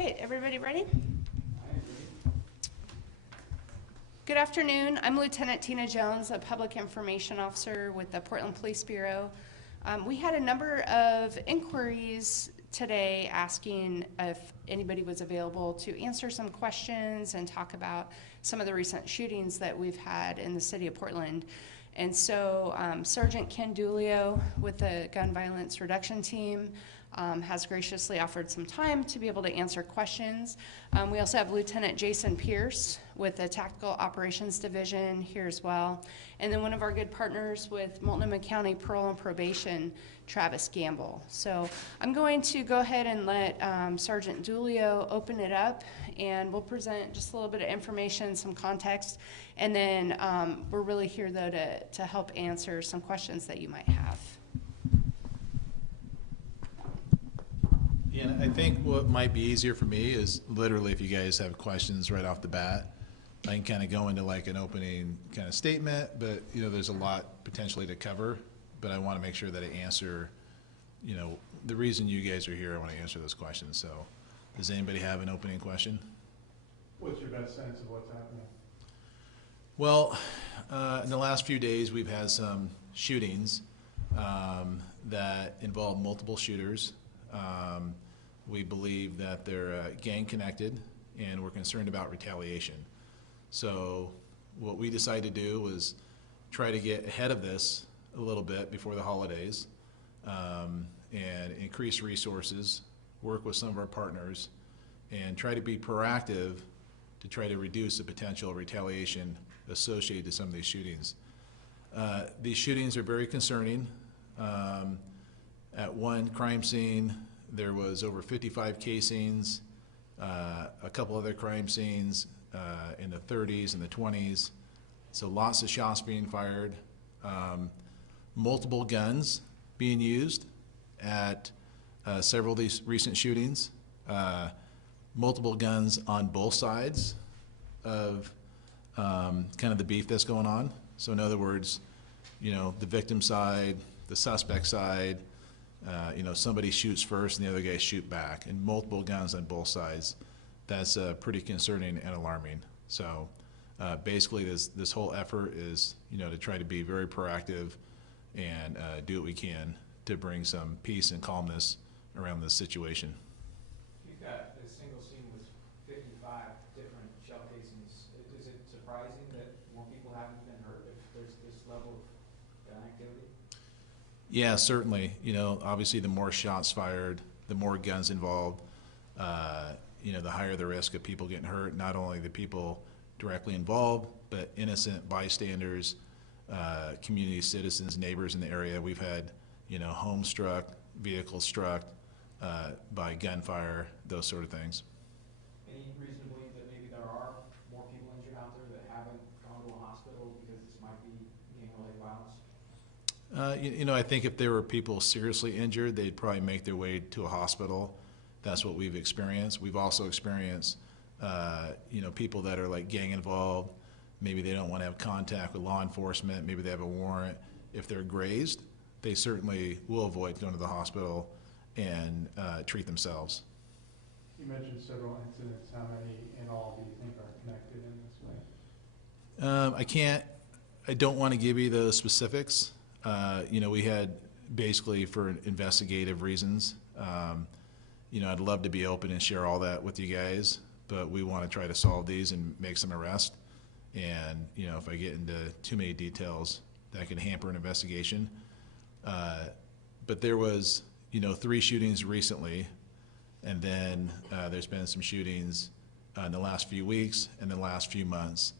Okay, everybody ready? Good afternoon. I'm Lieutenant Tina Jones, a Public Information Officer with the Portland Police Bureau. We had a number of inquiries today asking if anybody was available to answer some questions and talk about some of the recent shootings that we've had in the city of Portland. And so Sergeant Ken Dulio with the Gun Violence Reduction Team has graciously offered some time to be able to answer questions. We also have Lieutenant Jason Pierce with the Tactical Operations Division here as well. And then one of our good partners with Multnomah County Parole and Probation, Travis Gamble. So I'm going to go ahead and let Sergeant Dulio open it up, and we'll present just a little bit of information, some context, and then we're really here though to help answer some questions that you might have. Yeah, I think what might be easier for me is literally if you guys have questions right off the bat, I can kind of go into like an opening kind of statement, but you know, there's a lot potentially to cover, but I want to make sure that I answer, you know, the reason you guys are here, I want to answer those questions. So does anybody have an opening question? What's your best sense of what's happening? Well, in the last few days, we've had some shootings that involve multiple shooters. We believe that they're gang connected, and we're concerned about retaliation. So what we decided to do was try to get ahead of this a little bit before the holidays and increase resources, work with some of our partners, and try to be proactive to try to reduce the potential retaliation associated to some of these shootings. These shootings are very concerning. At one crime scene, there was over 55 casings, a couple other crime scenes in the 30s and the 20s. So lots of shots being fired, multiple guns being used at several of these recent shootings, multiple guns on both sides of kind of the beef that's going on. So in other words, you know, the victim side, the suspect side, you know, somebody shoots first and the other guys shoot back, and multiple guns on both sides. That's pretty concerning and alarming. So basically this whole effort is, you know, to try to be very proactive and do what we can to bring some peace and calmness around this situation. You've got a single scene with 55 different shell casings. Is it surprising that more people haven't been hurt if there's this level of gun activity? Yeah, certainly. You know, obviously the more shots fired, the more guns involved, you know, the higher the risk of people getting hurt, not only the people directly involved, but innocent bystanders, community citizens, neighbors in the area. We've had, you know, homes struck, vehicles struck by gunfire, those sort of things. Any reason to believe that maybe there are more people injured out there that haven't gone to a hospital because this might be gang-related violence? You know, I think if there were people seriously injured, they'd probably make their way to a hospital. That's what we've experienced. We've also experienced, you know, people that are like gang involved. Maybe they don't want to have contact with law enforcement. Maybe they have a warrant. If they're grazed, they certainly will avoid going to the hospital and treat themselves. You mentioned several incidents. How many in all do you think are connected in this way? I don't want to give you the specifics. You know, we had basically for investigative reasons, you know, I'd love to be open and share all that with you guys, but we want to try to solve these and make some arrests. And, you know, if I get into too many details, that can hamper an investigation. But there was, you know, 3 shootings recently, and then there's been some shootings in the last few weeks and the last few months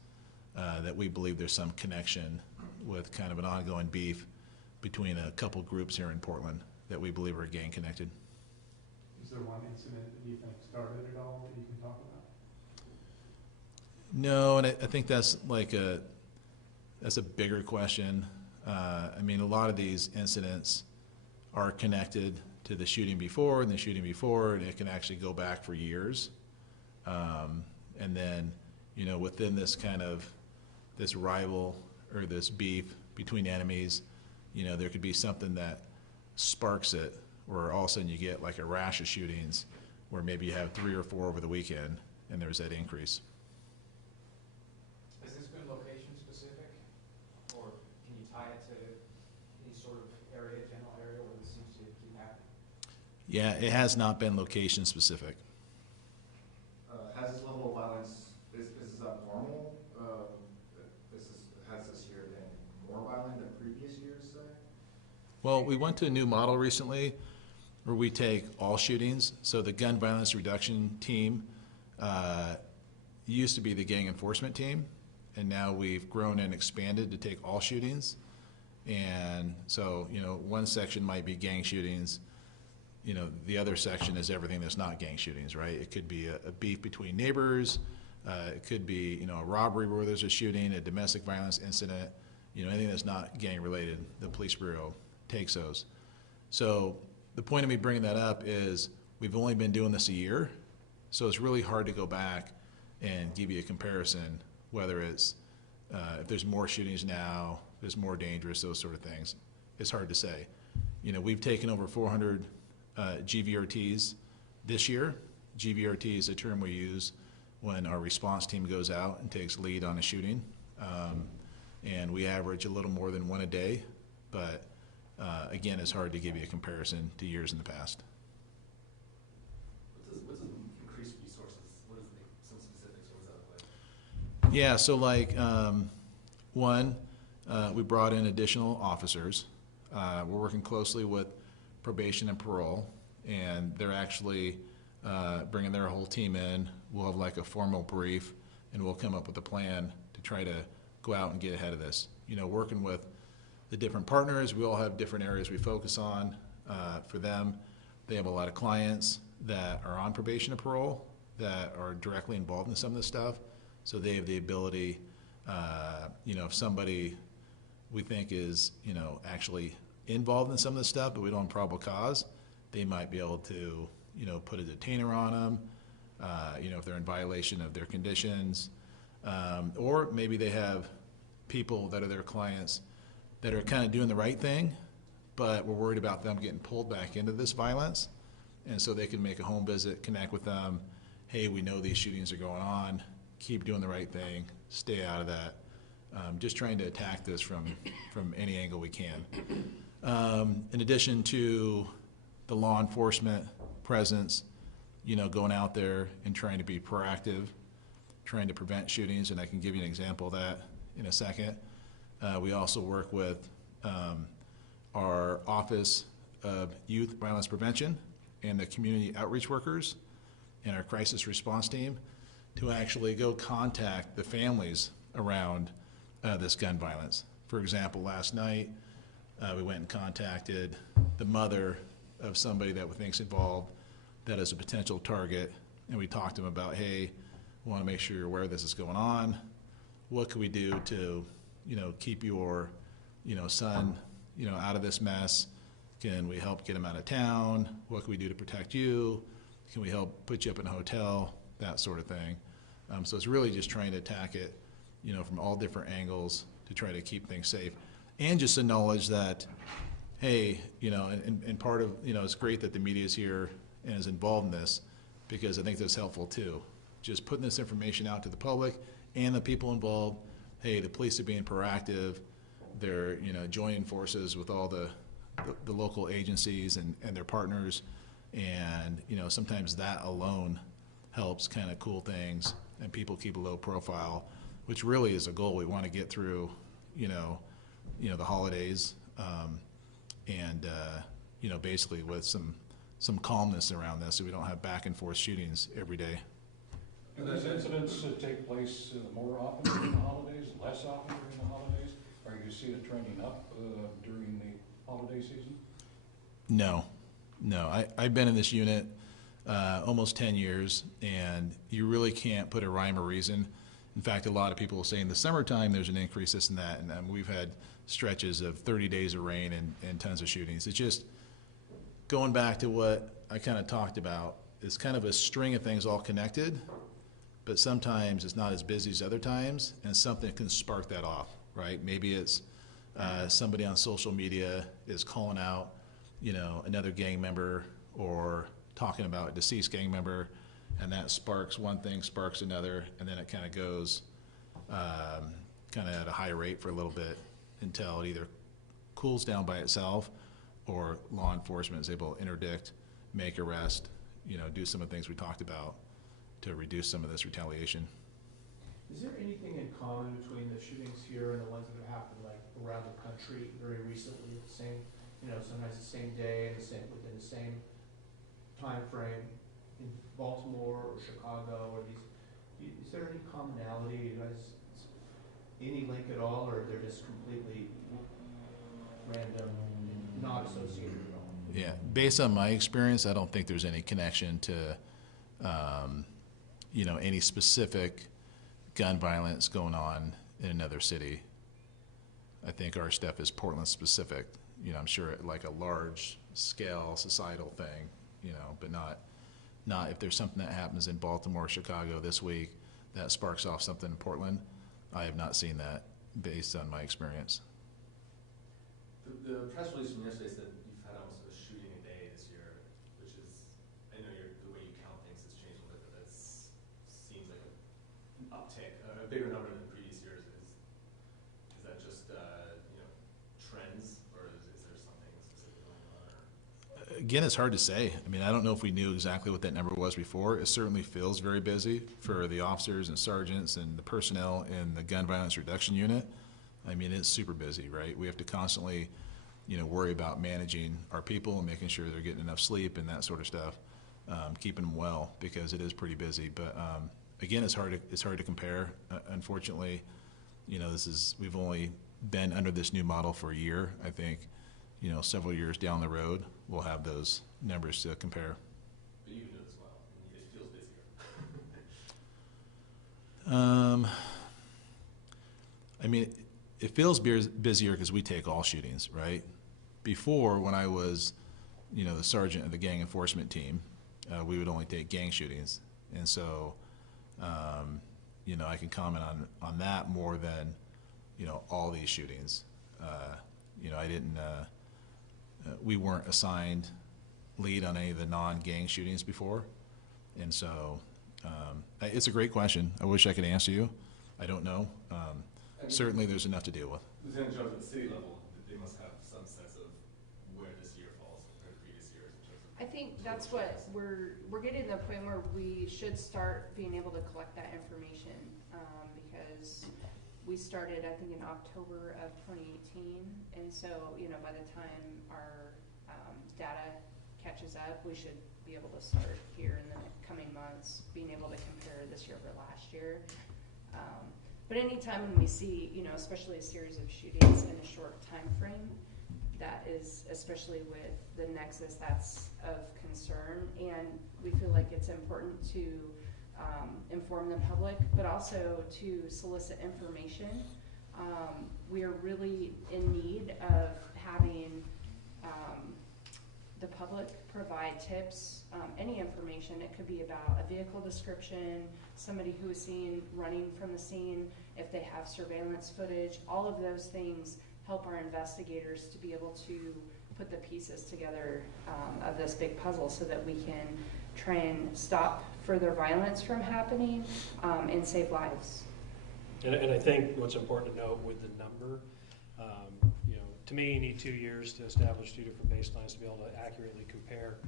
that we believe there's some connection with kind of an ongoing beef between a couple groups here in Portland that we believe are gang connected. Is there one incident that you think started it all that you can talk about? No, and I think that's like that's a bigger question. I mean, a lot of these incidents are connected to the shooting before and the shooting before, and it can actually go back for years. And then, you know, within this kind of this rival or this beef between enemies, you know, there could be something that sparks it, or all of a sudden you get like a rash of shootings where maybe you have 3 or 4 over the weekend, and there's that increase. Has this been location specific, or can you tie it to any sort of area, general area where this seems to keep happening? Yeah, it has not been location specific. Has this level of violence, is this abnormal? Has this year been more violent than previous years, say? Well, we went to a new model recently where we take all shootings. So the gun violence reduction team used to be the gang enforcement team, and now we've grown and expanded to take all shootings. And so, one section might be gang shootings. The other section is everything that's not gang shootings, right? It could be a beef between neighbors. It could be, a robbery where there's a shooting, a domestic violence incident, anything that's not gang related. The police bureau takes those. So the point of me bringing that up is we've only been doing this a year, so it's really hard to go back and give you a comparison, whether it's if there's more shootings now, if it's more dangerous, those sort of things. It's hard to say. We've taken over 400 GVRTs this year. GVRT is a term we use when our response team goes out and takes lead on a shooting. And we average a little more than 1 a day, but again, it's hard to give you a comparison to years in the past. What's the increased resources? What is some specifics? What does that look like? Yeah, so like one, we brought in additional officers. We're working closely with probation and parole, and they're actually bringing their whole team in. We'll have like a formal brief, and we'll come up with a plan to try to go out and get ahead of this. Working with the different partners, we all have different areas we focus on. For them, they have a lot of clients that are on probation and parole that are directly involved in some of this stuff, so they have the ability, if somebody we think is, actually involved in some of this stuff, but we don't have probable cause, they might be able to, put a detainer on them, if they're in violation of their conditions, or maybe they have people that are their clients that are kind of doing the right thing, but we're worried about them getting pulled back into this violence, and so they can make a home visit, connect with them. Hey, we know these shootings are going on. Keep doing the right thing. Stay out of that. Just trying to attack this from any angle we can. In addition to the law enforcement presence, going out there and trying to be proactive, trying to prevent shootings, and I can give you an example of that in a second. We also work with our Office of Youth Violence Prevention and the community outreach workers and our crisis response team to actually go contact the families around this gun violence. For example, last night, we went and contacted the mother of somebody that we think's involved that is a potential target, and we talked to them about, hey, we want to make sure you're aware this is going on. What can we do to, keep your, son, out of this mess? Can we help get him out of town? What can we do to protect you? Can we help put you up in a hotel? That sort of thing. So it's really just trying to attack it, from all different angles to try to keep things safe. And just the knowledge that, hey, and part of, it's great that the media is here and is involved in this, because I think that's helpful too. Just putting this information out to the public and the people involved. Hey, the police are being proactive. They're, joining forces with all the local agencies and their partners. And, sometimes that alone helps kind of cool things, and people keep a low profile, which really is a goal. We want to get through, the holidays, and basically with some calmness around this, so we don't have back and forth shootings every day. Do these incidents take place more often during the holidays, less often during the holidays? Or you see it trending up during the holiday season? No. I've been in this unit almost 10 years, and you really can't put a rhyme or reason. In fact, a lot of people will say in the summertime there's an increase, this and that, and we've had stretches of 30 days of rain and tons of shootings. It's just going back to what I kind of talked about. It's kind of a string of things all connected, but sometimes it's not as busy as other times, and something can spark that off, right? Maybe it's somebody on social media is calling out, another gang member or talking about a deceased gang member, and that sparks one thing, sparks another, and then it kind of goes kind of at a high rate for a little bit until it either cools down by itself or law enforcement is able to interdict, make arrest, do some of the things we talked about to reduce some of this retaliation. Is there anything in common between the shootings here and the ones that have happened like around the country very recently at the same, sometimes the same day and within the same time frame in Baltimore or Chicago or these? Is there any commonality? Any link at all, or they're just completely random and not associated at all? Yeah, based on my experience, I don't think there's any connection to, any specific gun violence going on in another city. I think our stuff is Portland specific. I'm sure like a large scale societal thing, but not if there's something that happens in Baltimore, Chicago this week that sparks off something in Portland. I have not seen that based on my experience. The press release from yesterday said you've had almost a shooting a day this year, which is, I know the way you count things has changed a little bit, but that seems like an uptick, a bigger number than previous years. Is that just, trends, or is there something specific going on? Or? Again, it's hard to say. I don't know if we knew exactly what that number was before. It certainly feels very busy for the officers and sergeants and the personnel in the gun violence reduction unit. It's super busy, right? We have to constantly, worry about managing our people and making sure they're getting enough sleep and that sort of stuff, keeping them well, because it is pretty busy. But again, it's hard to compare. Unfortunately, we've only been under this new model for a year. I think, several years down the road, we'll have those numbers to compare. But you know as well, it feels busier. It feels busier because we take all shootings, right? Before, when I was, the sergeant of the gang enforcement team, we would only take gang shootings. And so, I can comment on that more than, all these shootings. I didn't, we weren't assigned lead on any of the non-gang shootings before. And so, it's a great question. I wish I could answer you. I don't know. Certainly there's enough to deal with. Lieutenant Jones, at the city level, they must have some sense of where this year falls compared to previous years in terms of. I think that's what we're getting to the point where we should start being able to collect that information, because we started, I think, in October of 2018, and so, by the time our data catches up, we should be able to start here in the coming months, being able to compare this year over last year. But anytime when we see, especially a series of shootings in a short time frame, that is, especially with the nexus, that's of concern. And we feel like it's important to inform the public, but also to solicit information. We are really in need of having the public provide tips, any information. It could be about a vehicle description, somebody who is seen running from the scene, if they have surveillance footage. All of those things help our investigators to be able to put the pieces together of this big puzzle so that we can try and stop further violence from happening and save lives. And I think what's important to note with the number, to me, you need 2 years to establish 2 different baselines to be able to accurately compare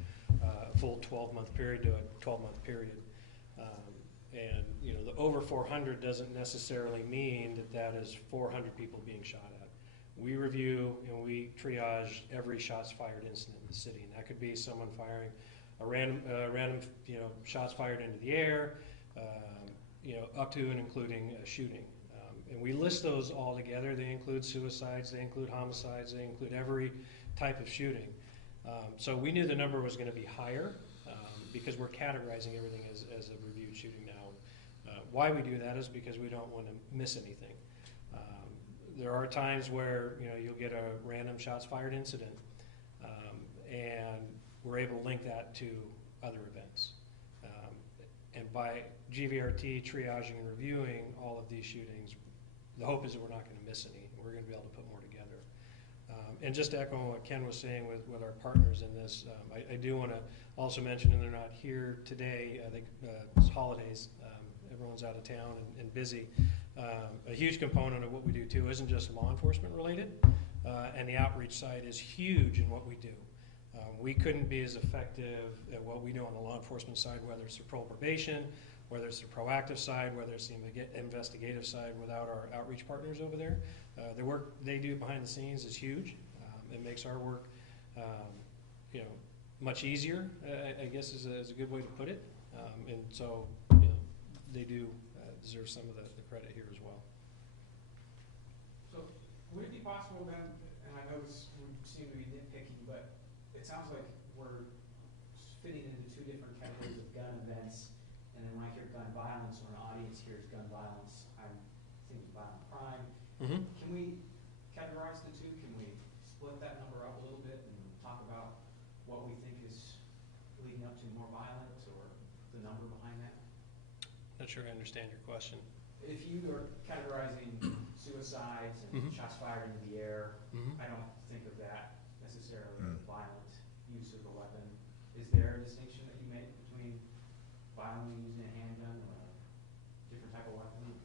a full 12-month period to a 12-month period. And the over 400 doesn't necessarily mean that is 400 people being shot at. We review and we triage every shots fired incident in the city, and that could be someone firing a random shots fired into the air, up to and including a shooting. And we list those all together. They include suicides, they include homicides, they include every type of shooting. So we knew the number was going to be higher because we're categorizing everything as a reviewed shooting now. Why we do that is because we don't want to miss anything. There are times where you'll get a random shots fired incident, and we're able to link that to other events. And by GVRT triaging and reviewing all of these shootings, the hope is that we're not going to miss any. We're going to be able to put more together. And just to echo what Ken was saying with our partners in this, I do want to also mention, and they're not here today, I think it's holidays, everyone's out of town and busy. A huge component of what we do too isn't just law enforcement related, and the outreach side is huge in what we do. We couldn't be as effective at what we do on the law enforcement side, whether it's the parole probation, whether it's the proactive side, whether it's the investigative side, without our outreach partners over there. The work they do behind the scenes is huge. It makes our work, much easier, I guess is a good way to put it. And so, they do deserve some of the credit here as well. So would it be possible then, and I know we seem to be nitpicking, but it sounds like we're fitting into two different categories of gun events, and then when I hear gun violence, or an audience hears gun violence, I'm thinking violent crime. Mm-hmm. Can we categorize the two? Can we split that number up a little bit and talk about what we think is leading up to more violence, or the number behind that? Not sure I understand your question. If you are categorizing suicides and Mhm. shots fired into the air, Mm-hmm. I don't think of that necessarily as violent use of a weapon. Is there a distinction that you make between violently using a handgun or a different type of weapon?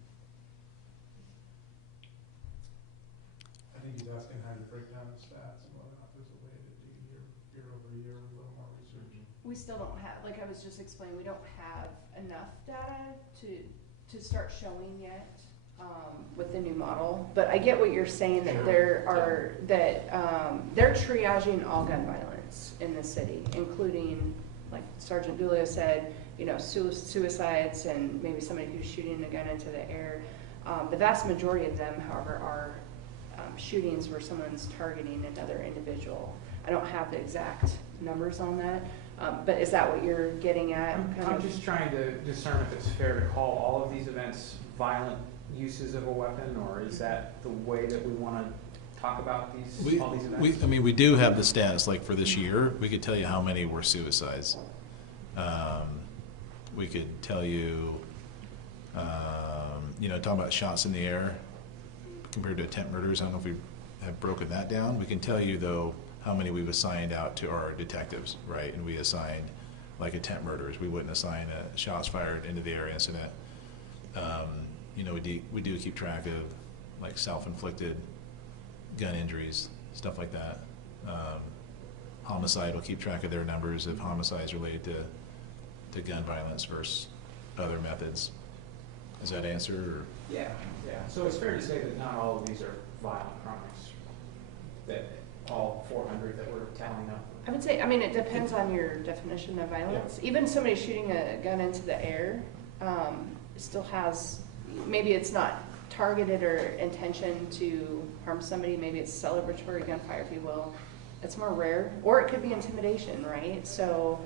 I think he's asking how you break down the stats and whether or not there's a way to do year over year with a little more research. We still don't have, like I was just explaining, we don't have enough data to start showing yet, with the new model. But I get what you're saying, that they're triaging all gun violence in the city, including, like Sergeant Dulio said, suicides and maybe somebody who's shooting a gun into the air. The vast majority of them, however, are shootings where someone's targeting another individual. I don't have the exact numbers on that, but is that what you're getting at? I'm just trying to discern if it's fair to call all of these events violent uses of a weapon, or is that the way that we want to talk about all these events? We do have the stats, like for this year, we could tell you how many were suicides. We could tell you, talking about shots in the air compared to attempt murders. I don't know if we have broken that down. We can tell you, though, how many we've assigned out to our detectives, right? And we assigned, like, attempt murders. We wouldn't assign a shots fired into the air incident. We do keep track of, like, self-inflicted gun injuries, stuff like that. Homicide will keep track of their numbers of homicides related to gun violence versus other methods. Does that answer? Or? Yeah. So it's fair to say that not all of these are violent crimes, that all 400 that we're tallying up. I would say, it depends on your definition of violence. Even somebody shooting a gun into the air still has, maybe it's not targeted or intention to harm somebody, maybe it's celebratory gunfire, if you will. It's more rare, or it could be intimidation, right? So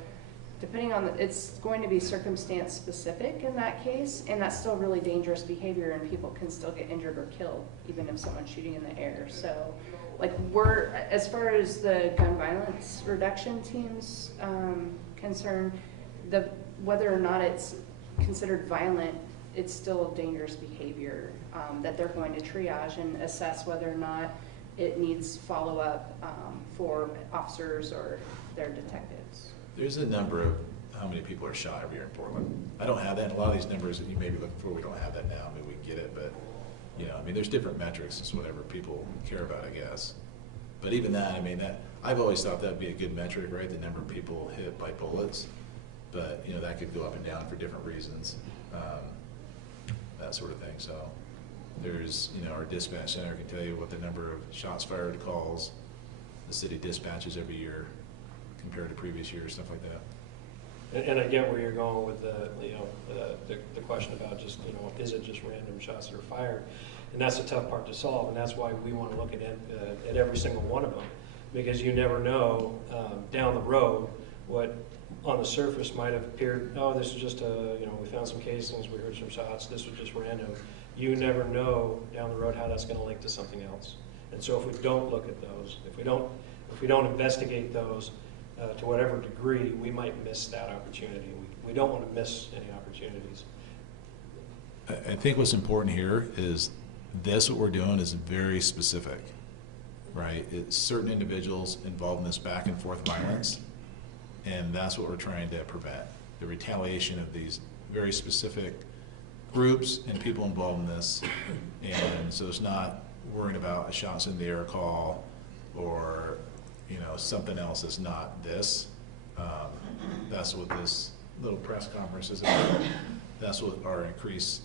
depending on, it's going to be circumstance specific in that case, and that's still really dangerous behavior, and people can still get injured or killed, even if someone's shooting in the air. So, like, as far as the gun violence reduction team's concerned, whether or not it's considered violent, it's still dangerous behavior that they're going to triage and assess whether or not it needs follow-up for officers or their detectives. There's a number of how many people are shot every year in Portland. I don't have that. And a lot of these numbers that you may be looking for, we don't have that now. We can get it, but there's different metrics. It's whatever people care about, I guess. But even that, I've always thought that'd be a good metric, right? The number of people hit by bullets. But that could go up and down for different reasons, that sort of thing. So there's, our dispatch center can tell you what the number of shots fired calls the city dispatches every year compared to previous years, stuff like that. And I get where you're going with the question about just, is it just random shots that are fired? And that's the tough part to solve, and that's why we want to look at every single one of them, because you never know down the road what on the surface might have appeared, this is just we found some casings, we heard some shots, this was just random. You never know down the road how that's going to link to something else. And so if we don't look at those, if we don't investigate those to whatever degree, we might miss that opportunity. We don't want to miss any opportunities. I think what's important here is what we're doing is very specific. right? It's certain individuals involved in this back and forth violence, and that's what we're trying to prevent. The retaliation of these very specific groups and people involved in this. And so it's not worrying about a shots in the air call or, you know, something else that's not this. That's what this little press conference is about. That's what our increased,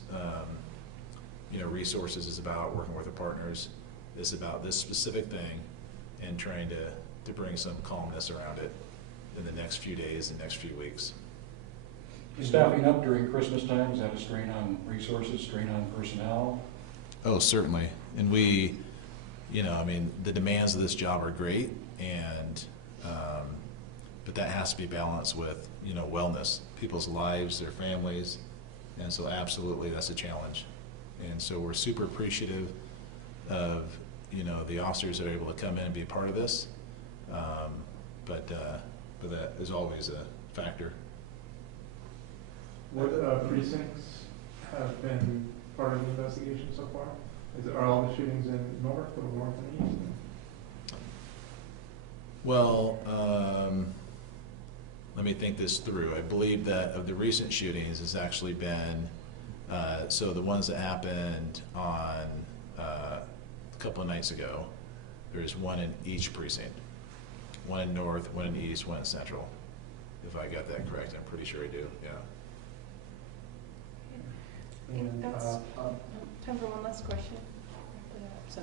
you know, resources is about, working with our partners, is about this specific thing and trying to bring some calmness around it in the next few days and next few weeks. Staffing up during Christmas time, is that a strain on resources, strain on personnel? Oh, certainly. And we, you know, I mean, the demands of this job are great, and, but that has to be balanced with, you know, wellness, people's lives, their families. And so absolutely, that's a challenge. And so we're super appreciative of, you know, the officers that are able to come in and be a part of this. But that is always a factor. What precincts have been part of the investigation so far? Are all the shootings in north or north and east? Well, let me think this through. I believe that of the recent shootings, it's actually been, so the ones that happened on a couple of nights ago, there's one in each precinct. One in north, one in east, one in central. If I got that correct, I'm pretty sure I do, yeah. And, That's, time for one last question. So,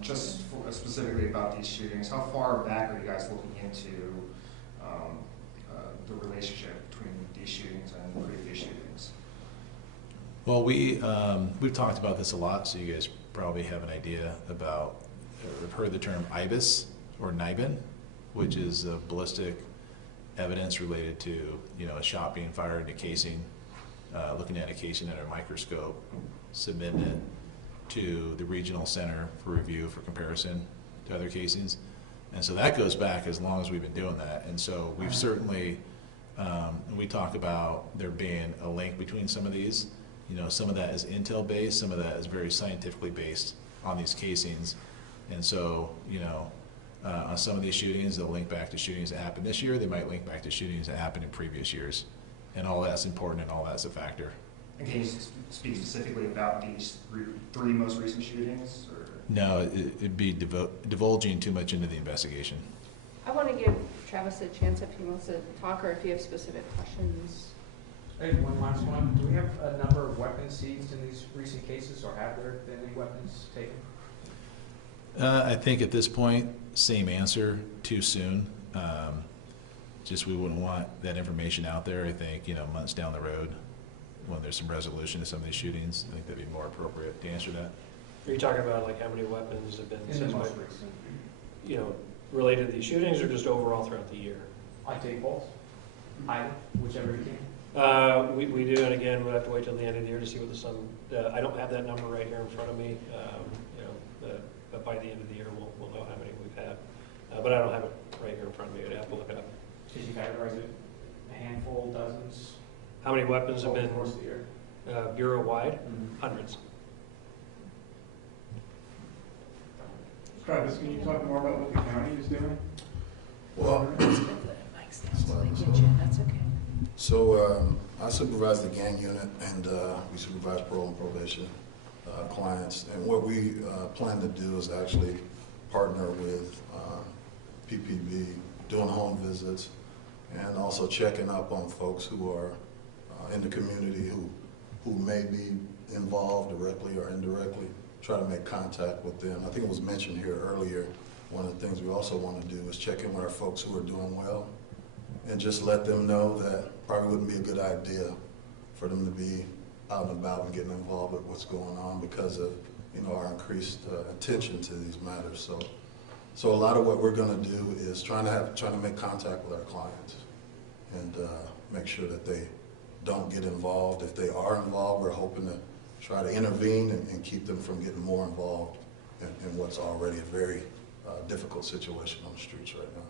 Just specifically about these shootings, how far back are you guys looking into the relationship between these shootings and previous shootings? Well, we've talked about this a lot, so you guys probably have an idea about, or have heard the term IBIS or NIBIN, which is ballistic evidence related to, you know, a shot being fired into casing, looking at a casing under a microscope, submitting it to the regional center for review for comparison to other casings. And so that goes back as long as we've been doing that. And so we've certainly, we talk about there being a link between some of these. You know, some of that is intel based, some of that is very scientifically based on these casings. And so, you know, on some of these shootings, they'll link back to shootings that happened this year. They might link back to shootings that happened in previous years. And all that's important and all that's a factor. And can you speak specifically about these three most recent shootings? Or? No, it'd be divulging too much into the investigation. I want to give Travis a chance if he wants to talk or if you have specific questions. I have one last one. Do we have a number of weapons seized in these recent cases, or have there been any weapons taken? I think at this point, same answer, too soon. Just we wouldn't want that information out there. I think, you know, months down the road, when there's some resolution to some of these shootings, I think that'd be more appropriate to answer that. Are you talking about like how many weapons have been In the seized by, most recent. you know, related to these shootings or just overall throughout the year? I take both. Either, whichever you can. We do, and again, we'll have to wait till the end of the year to see what the sun, I don't have that number right here in front of me. You know, but by the end of the year, we'll know how many we've had. But I don't have it right here in front of me. I'd have to look it up. Did you categorize it a handful, dozens? How many weapons have Over been the course of the year? bureau-wide? Hundreds. Travis, can you talk more about what the county is doing? Well, That's okay. so I supervise the gang unit, and we supervise parole and probation clients. And what we plan to do is actually partner with PPB, doing home visits, and also checking up on folks who are in the community who may be involved directly or indirectly. Try to make contact with them. I think it was mentioned here earlier, one of the things we also want to do is check in with our folks who are doing well and just let them know that probably wouldn't be a good idea for them to be out and about and getting involved with what's going on because of, you know, our increased attention to these matters. So a lot of what we're going to do is trying to make contact with our clients and make sure that they don't get involved. If they are involved, we're hoping to try to intervene and keep them from getting more involved in what's already a very difficult situation on the streets right now.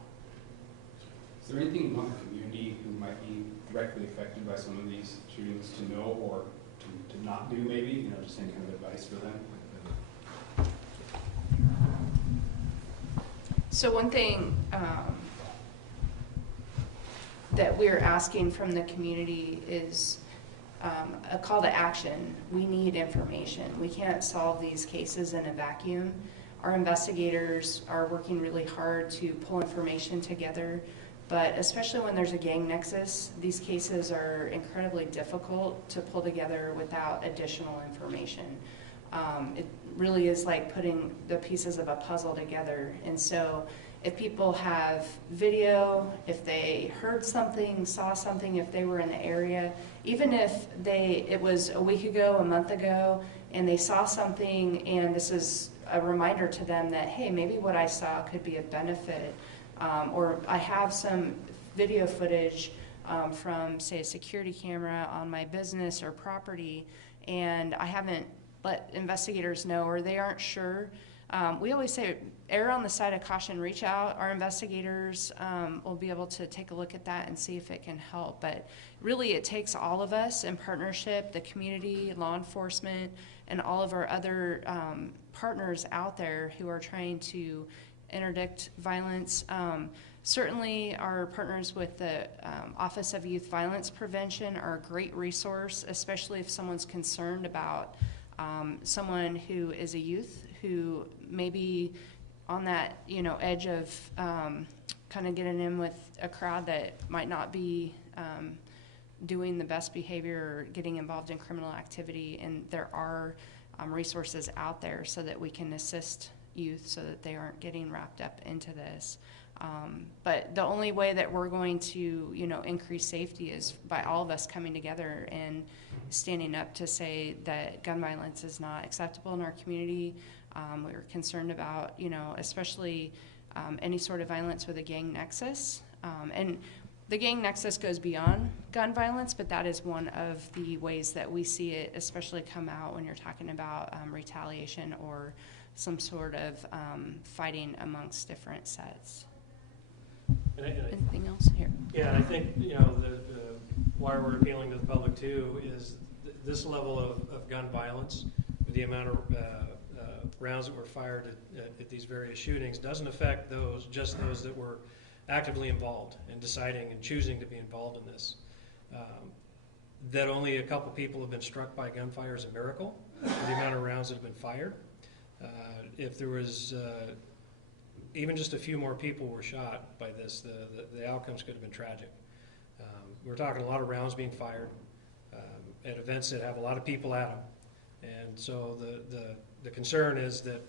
Is there anything you want the community who might be directly affected by some of these shootings to know or to not do maybe? You know, just any kind of advice for them? So one thing that we're asking from the community is a call to action. We need information. We can't solve these cases in a vacuum. Our investigators are working really hard to pull information together, but especially when there's a gang nexus, these cases are incredibly difficult to pull together without additional information. It really is like putting the pieces of a puzzle together. And so if people have video, if they heard something, saw something, if they were in the area, even if it was a week ago, a month ago, and they saw something, and this is a reminder to them that, hey, maybe what I saw could be of benefit, or I have some video footage from, say, a security camera on my business or property, and I haven't let investigators know, or they aren't sure. We always say, err on the side of caution, reach out. Our investigators will be able to take a look at that and see if it can help. But really, it takes all of us in partnership, the community, law enforcement, and all of our other partners out there who are trying to interdict violence. Certainly, our partners with the Office of Youth Violence Prevention are a great resource, especially if someone's concerned about someone who is a youth who may be on that, edge of kind of getting in with a crowd that might not be doing the best behavior or getting involved in criminal activity. And there are resources out there so that we can assist youth so that they aren't getting wrapped up into this. But the only way that we're going to, increase safety is by all of us coming together and standing up to say that gun violence is not acceptable in our community. We're concerned about, especially any sort of violence with a gang nexus. And the gang nexus goes beyond gun violence, but that is one of the ways that we see it especially come out when you're talking about retaliation or some sort of fighting amongst different sets. Anything else here? Yeah, and I think, why we're appealing to the public too is this level of gun violence, with the amount of rounds that were fired at these various shootings, doesn't affect those that were actively involved and deciding and choosing to be involved in this. That only a couple people have been struck by gunfire is a miracle, the amount of rounds that have been fired. If there was even just a few more people were shot by this, the outcomes could have been tragic. We're talking a lot of rounds being fired at events that have a lot of people at them. And so the concern is that,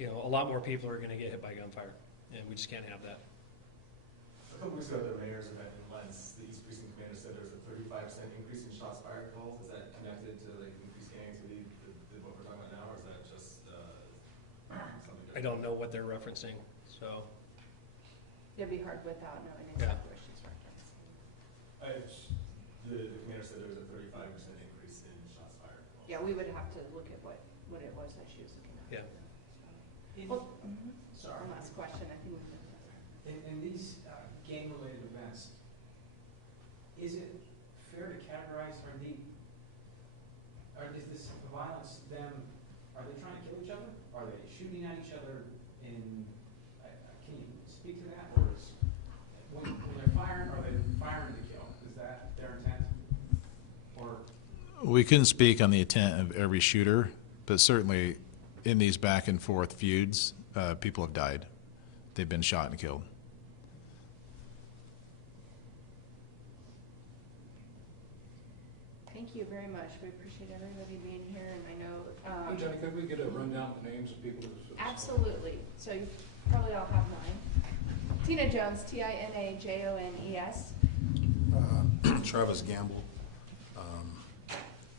a lot more people are going to get hit by gunfire, and we just can't have that. A couple weeks ago, the mayor's event in Lentz, the East Precinct commander said there was a 35% increase in shots fired calls. Is that connected to increased gang activity, what we're talking about now, or is that just something different? I don't know what they're referencing, so. It'd be hard without knowing Yeah. exactly what she's referencing. The commander said there was a 35% increase in shots fired calls. Yeah, we would have to look at what it was that she was looking at. Yeah. Well, Sorry. one last question, I think we can. In these gang-related events, is it fair to categorize, or is this violence are they trying to kill each other? Are they shooting at each other can you speak to that? Or when they're firing, are they firing to kill? Is that their intent? Or We couldn't speak on the intent of every shooter, but certainly in these back and forth feuds, people have died. They've been shot and killed. Thank you very much. We appreciate everybody being here, and I know. Hey, Johnny, could we get a rundown of the names of people that have Absolutely. So you probably all have mine. Tina Jones, Tinajones. Travis Gamble.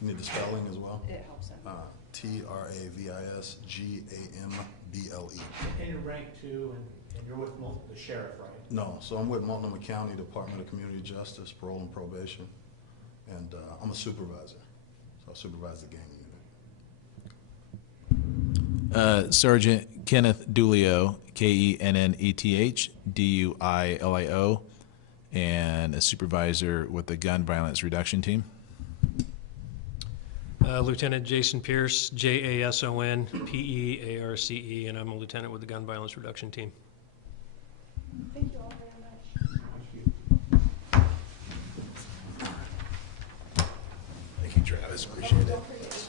You need the spelling as well? It helps them. Travisgamble. And you're ranked too, and you're with the sheriff, right? No, so I'm with Multnomah County Department of Community Justice, Parole and Probation, and I'm a supervisor, so I supervise the gang unit. Sergeant Kenneth Dulio, Kenneth Duilio, and a supervisor with the Gun Violence Reduction Team. Lieutenant Jason Pierce, JASON PEARCE, and I'm a lieutenant with the Gun Violence Reduction Team. Thank you all very much. Thank you, Travis, appreciate it. Don't forget